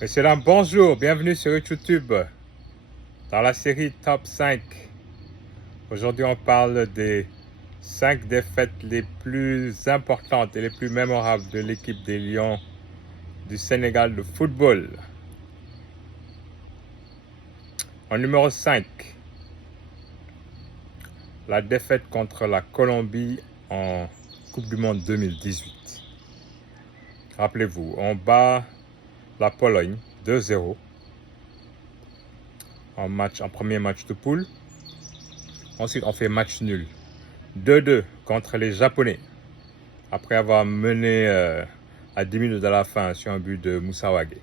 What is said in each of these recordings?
Messieurs, dames, bonjour, bienvenue sur YouTube dans la série Top 5. Aujourd'hui, on parle des 5 défaites les plus importantes et les plus mémorables de l'équipe des Lions du Sénégal de football. En numéro 5, la défaite contre la Colombie en Coupe du Monde 2018. Rappelez-vous, on bat la Pologne 2-0 en premier match de poule. Ensuite, on fait match nul 2-2 contre les Japonais après avoir mené à 10 minutes de la fin sur un but de Moussa Wagué.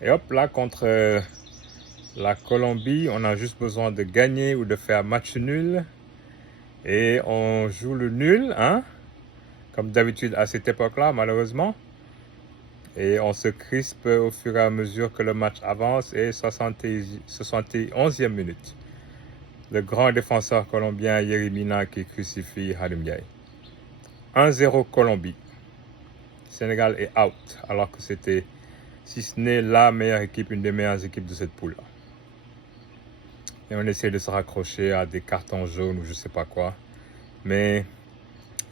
Et hop, là, contre la Colombie, on a juste besoin de gagner ou de faire match nul. Et on joue le nul, hein, comme d'habitude à cette époque-là, malheureusement. Et on se crispe au fur et à mesure que le match avance. Et 71e minute, le grand défenseur colombien Yerimina qui crucifie Halim Ndiaye. 1-0 Colombie. Sénégal est out, alors que c'était, si ce n'est la meilleure équipe, une des meilleures équipes de cette poule-là. Et on essaie de se raccrocher à des cartons jaunes ou je sais pas quoi. Mais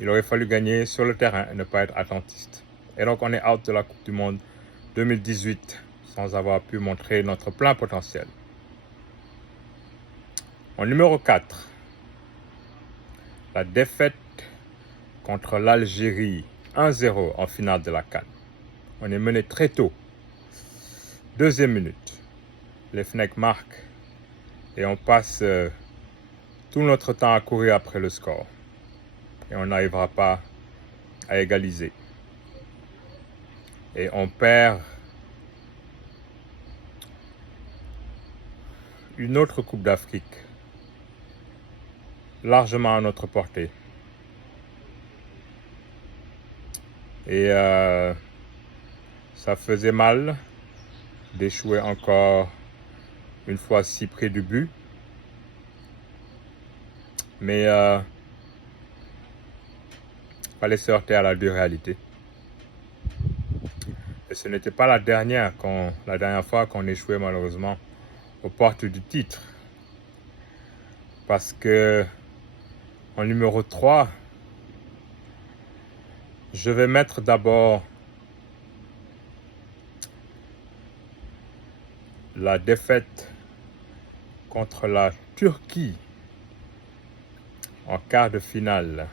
il aurait fallu gagner sur le terrain et ne pas être attentiste. Et donc on est out de la Coupe du Monde 2018 sans avoir pu montrer notre plein potentiel. En numéro 4, la défaite contre l'Algérie 1-0 en finale de la CAN. On est mené très tôt. Deuxième minute, les Fennecs marquent et on passe tout notre temps à courir après le score. Et on n'arrivera pas à égaliser. Et on perd une autre Coupe d'Afrique, largement à notre portée. Et ça faisait mal d'échouer encore une fois si près du but. Mais fallait se heurter à la dure réalité. Et ce n'était pas la dernière fois qu'on échouait malheureusement aux portes du titre. Parce que en numéro 3, je vais mettre d'abord la défaite contre la Turquie en quart de finale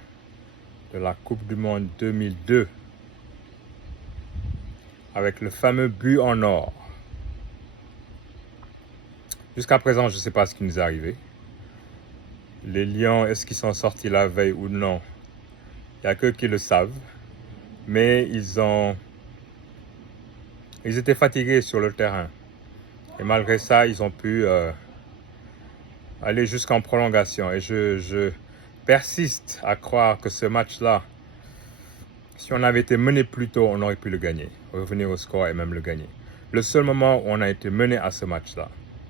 de la Coupe du Monde 2002 avec le fameux but en or. Jusqu'à présent, je ne sais pas ce qui nous est arrivé. Les Lions, est-ce qu'ils sont sortis la veille ou non? Il n'y a que qui le savent. Mais ils étaient fatigués sur le terrain. Et malgré ça, ils ont pu aller jusqu'en prolongation. Et je persiste à croire que ce match-là, si on avait été mené plus tôt, on aurait pu le gagner. Revenir au score et même le gagner. Le seul moment où on a été mené à ce match-là,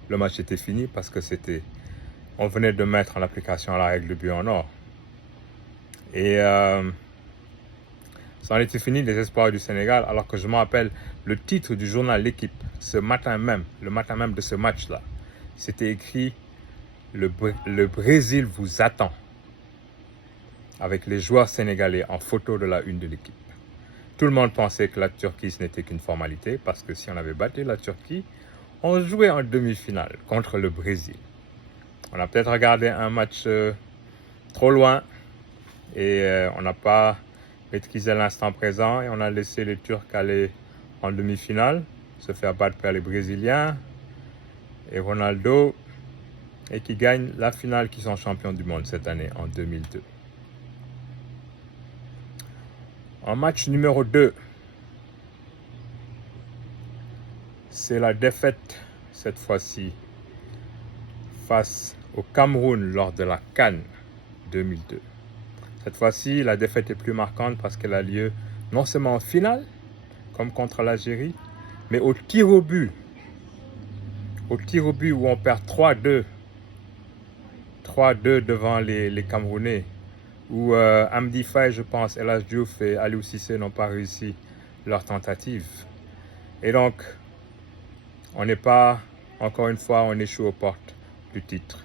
le match était fini parce que on venait de mettre en application la règle de but en or. Et ça en était fini des espoirs du Sénégal, alors que je me rappelle le titre du journal L'Équipe, le matin même de ce match-là. C'était écrit « Le Brésil vous attend » avec les joueurs sénégalais en photo de la une de l'équipe. Tout le monde pensait que la Turquie, ce n'était qu'une formalité, parce que si on avait battu la Turquie, on jouait en demi-finale contre le Brésil. On a peut-être regardé un match trop loin et on n'a pas maîtrisé l'instant présent et on a laissé les Turcs aller en demi-finale, se faire battre par les Brésiliens et Ronaldo, et qui gagnent la finale, qui sont champions du monde cette année en 2002. En match numéro 2, c'est la défaite, cette fois-ci, face au Cameroun lors de la CAN 2002. Cette fois-ci, la défaite est plus marquante parce qu'elle a lieu non seulement en finale, comme contre l'Algérie, mais au tir au but. Au tir au but où on perd 3-2. 3-2 devant les Camerounais. Où Amdi Faye, je pense, El Hadj Diouf et Aliou Cissé n'ont pas réussi leur tentative. Et donc, on n'est pas, encore une fois, on échoue aux portes du titre.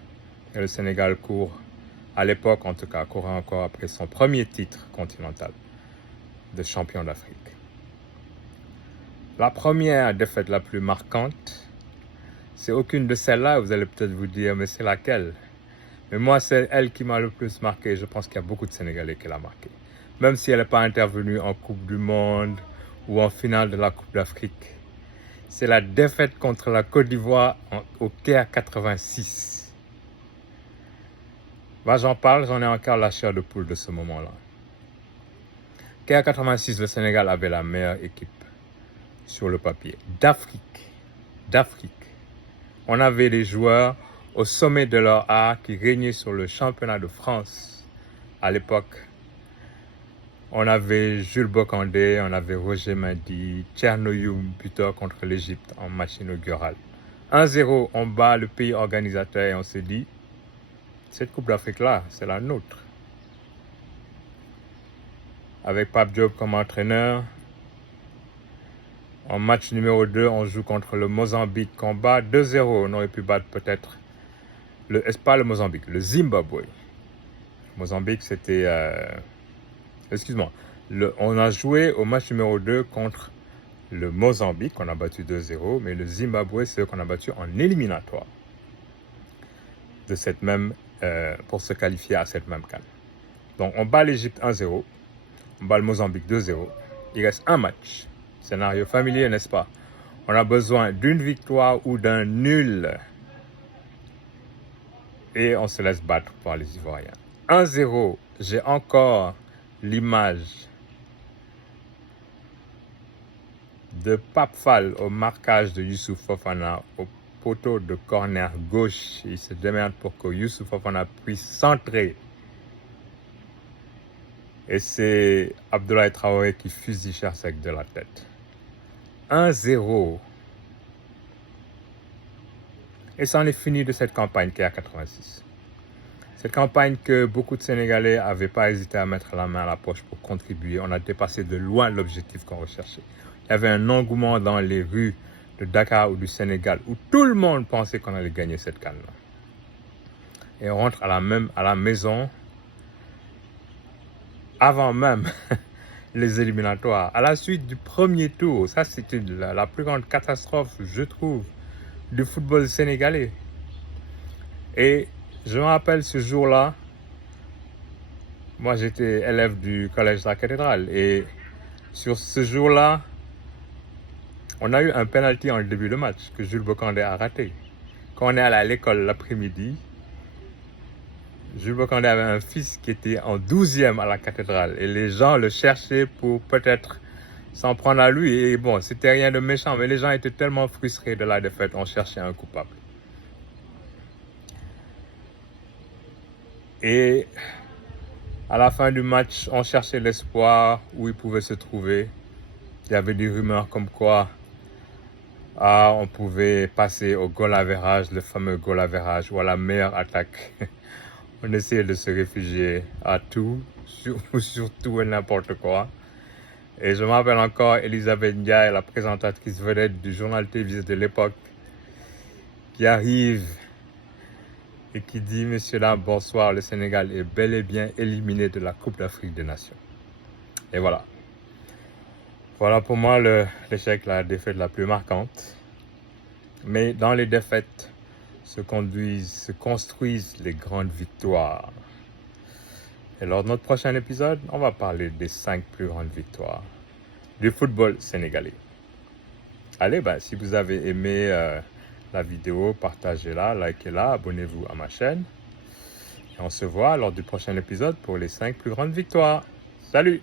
Et le Sénégal court, à l'époque en tout cas, courait encore après son premier titre continental de champion d'Afrique. La première défaite la plus marquante, c'est aucune de celles-là. Vous allez peut-être vous dire, mais c'est laquelle? Mais moi, c'est elle qui m'a le plus marqué. Je pense qu'il y a beaucoup de Sénégalais qui l'a marqué. Même si elle n'est pas intervenue en Coupe du Monde ou en finale de la Coupe d'Afrique. C'est la défaite contre la Côte d'Ivoire au Caire 86. Bah, j'en parle, j'en ai encore la chair de poule de ce moment-là. Caire 86, le Sénégal avait la meilleure équipe sur le papier. D'Afrique. On avait des joueurs au sommet de leur art qui régnaient sur le championnat de France à l'époque. On avait Jules Bocandé, on avait Roger Mendy, Tchernoyoum, buteur contre l'Égypte en match inaugural. 1-0, on bat le pays organisateur et on se dit, cette Coupe d'Afrique-là, c'est la nôtre. Avec Pape Diop comme entraîneur, en match numéro 2, on joue contre le Mozambique qu'on bat 2-0. On aurait pu battre peut-être, pas le Mozambique, le Zimbabwe. Mozambique, c'était... excuse-moi. On a joué au match numéro 2 contre le Mozambique, qu'on a battu 2-0, mais le Zimbabwe, c'est eux qu'on a battu en éliminatoire de cette même, pour se qualifier à cette même CAN. Donc, on bat l'Égypte 1-0, on bat le Mozambique 2-0. Il reste un match. Scénario familier, n'est-ce pas? On a besoin d'une victoire ou d'un nul. Et on se laisse battre par les Ivoiriens. 1-0, j'ai encore l'image de Pape Fall au marquage de Youssouf Fofana au poteau de corner gauche. Il se démerde pour que Youssouf Fofana puisse centrer. Et c'est Abdoulaye Traoré qui fusille Chersek de la tête. 1-0. Et c'en est fini de cette campagne qui est à 86. Cette campagne que beaucoup de Sénégalais n'avaient pas hésité à mettre la main à la poche pour contribuer. On a dépassé de loin l'objectif qu'on recherchait. Il y avait un engouement dans les rues de Dakar ou du Sénégal où tout le monde pensait qu'on allait gagner cette CAN-là. Et on rentre à la maison avant même les éliminatoires. À la suite du premier tour, ça c'était la plus grande catastrophe, je trouve, du football sénégalais. Et je me rappelle ce jour-là, moi j'étais élève du collège de la cathédrale et sur ce jour-là, on a eu un penalty en début de match que Jules Bocandé a raté. Quand on est allé à l'école l'après-midi, Jules Bocandé avait un fils qui était en 12e à la cathédrale et les gens le cherchaient pour peut-être s'en prendre à lui. Et bon, c'était rien de méchant, mais les gens étaient tellement frustrés de la défaite, on cherchait un coupable. Et à la fin du match, on cherchait l'espoir où il pouvait se trouver. Il y avait des rumeurs comme quoi on pouvait passer au goal average, le fameux goal average ou à la meilleure attaque. On essayait de se réfugier à tout, sur tout et n'importe quoi. Et je me rappelle encore Elisabeth Ndiaye, la présentatrice vedette du journal télévisé de l'époque, qui arrive et qui dit « Messieurs, dames, bonsoir, le Sénégal est bel et bien éliminé de la Coupe d'Afrique des Nations. » Et voilà. Voilà pour moi l'échec, la défaite la plus marquante. Mais dans les défaites se construisent les grandes victoires. Et lors de notre prochain épisode, on va parler des 5 plus grandes victoires du football sénégalais. Allez, si vous avez aimé la vidéo, partagez-la, likez-la, abonnez-vous à ma chaîne. Et on se voit lors du prochain épisode pour les 5 plus grandes victoires. Salut!